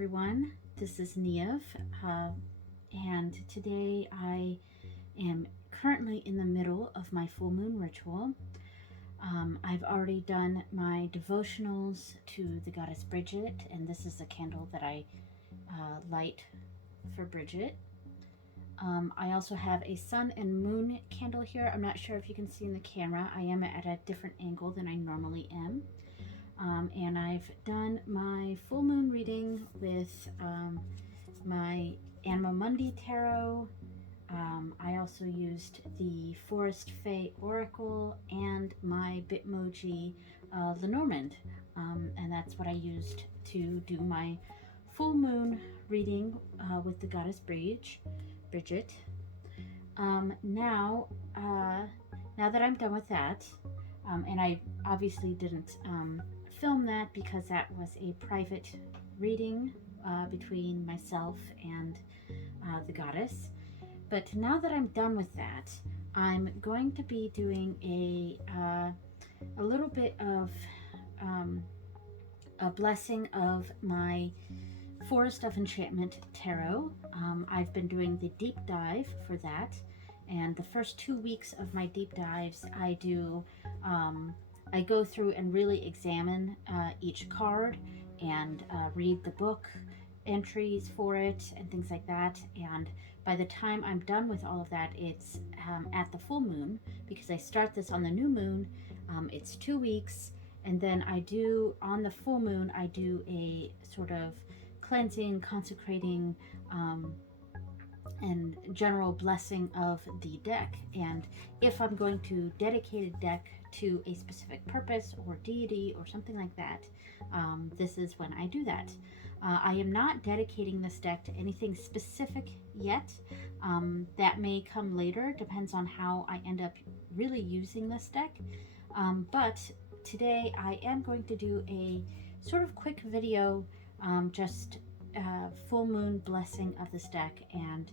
everyone. This is Niev, and today I am currently in the middle of my full moon ritual. I've already done my devotionals to the goddess Bridget, and this is a candle that I light for Bridget. I also have a sun and moon candle here. I'm not sure if you can see in the camera. I am at a different angle than I normally am. And I've done my full moon reading with my Anima Mundi Tarot. I also used the Forest Fae Oracle and my Bitmoji Lenormand. And that's what I used to do my full moon reading with the goddess Bridget. Now that I'm done with that, and I obviously didn't film that because that was a private reading between myself and the goddess. But now that I'm done with that, I'm going to be doing a little bit of a blessing of my Forest of Enchantment Tarot. I've been doing the deep dive for that, and the first 2 weeks of my deep dives I do I go through and really examine each card and read the book entries for it and things like that. And by the time I'm done with all of that, it's at the full moon, because I start this on the new moon. It's 2 weeks, and then I do, on the full moon, I do a sort of cleansing, consecrating, and general blessing of the deck. And if I'm going to dedicate a deck to a specific purpose or deity or something like that, this is when I do that. I am not dedicating this deck to anything specific yet. That may come later, depends on how I end up really using this deck. But today I am going to do a sort of quick video, just full moon blessing of this deck, and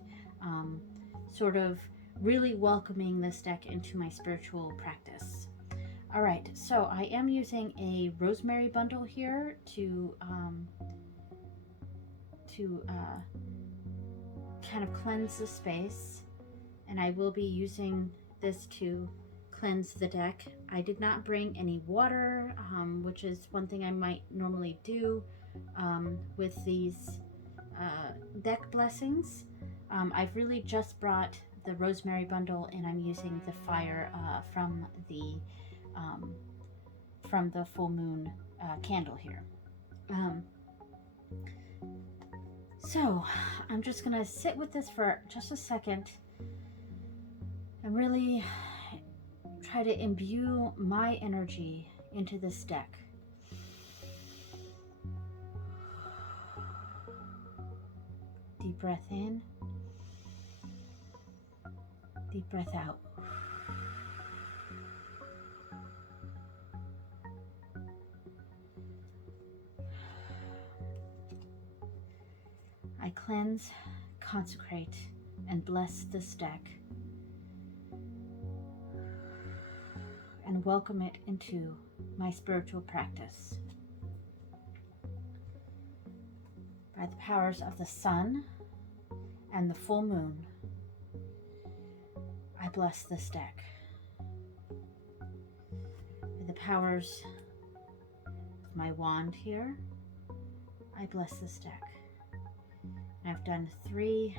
sort of really welcoming this deck into my spiritual practice. All right, so I am using a rosemary bundle here to kind of cleanse the space, and I will be using this to cleanse the deck. I did not bring any water, which is one thing I might normally do with these deck blessings. I've really just brought the rosemary bundle, and I'm using the fire from the full moon candle here. So I'm just gonna sit with this for just a second and really try to imbue my energy into this deck. Deep breath in, deep breath out. I cleanse, consecrate, and bless this deck, and welcome it into my spiritual practice. By the powers of the sun and the full moon, I bless this deck. By the powers of my wand here, I bless this deck. And I've done 3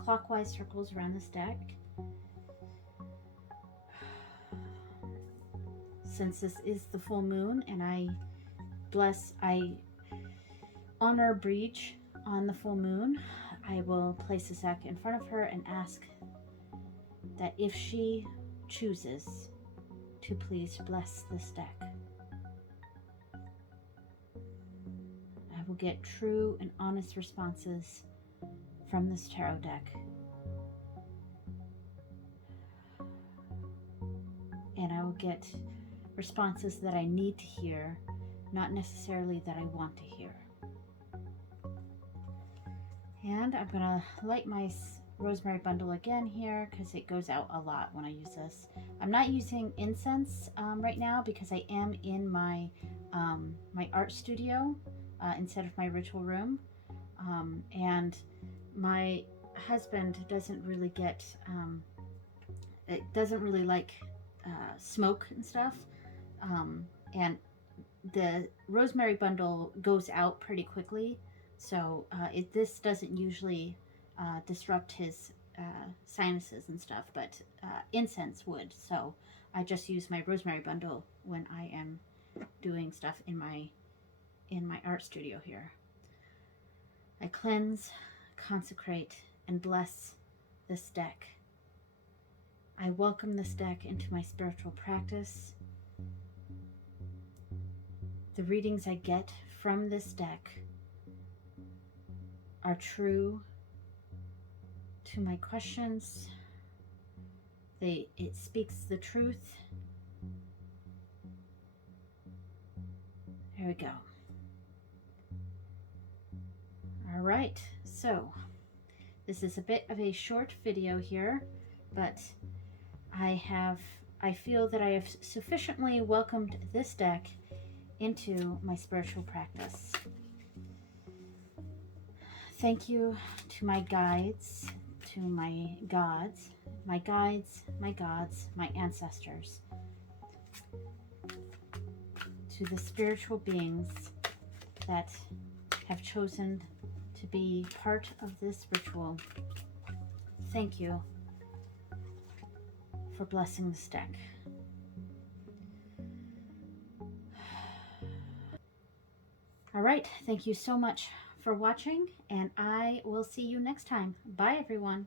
clockwise circles around this deck. Since this is the full moon, and I honor Breach on the full moon, I will place this deck in front of her and ask that if she chooses to please bless this deck, I will get true and honest responses from this tarot deck. And I will get responses that I need to hear, not necessarily that I want to hear. And I'm gonna light my rosemary bundle again here, because it goes out a lot when I use this. I'm not using incense right now because I am in my my art studio instead of my ritual room. And my husband doesn't really get, it doesn't really like smoke and stuff. And the rosemary bundle goes out pretty quickly, so this doesn't usually disrupt his sinuses and stuff, but incense would. So I just use my rosemary bundle when I am doing stuff in my art studio here. I cleanse, consecrate, and bless this deck. I welcome this deck into my spiritual practice. The readings I get from this deck are true to my questions. It speaks the truth. There we go. All right, so this is a bit of a short video here, but I feel that I have sufficiently welcomed this deck into my spiritual practice. Thank you to my guides, to my gods, my guides, my gods, my ancestors, to the spiritual beings that have chosen to be part of this ritual. Thank you for blessing this deck. All right, thank you so much for watching, and I will see you next time. Bye, everyone.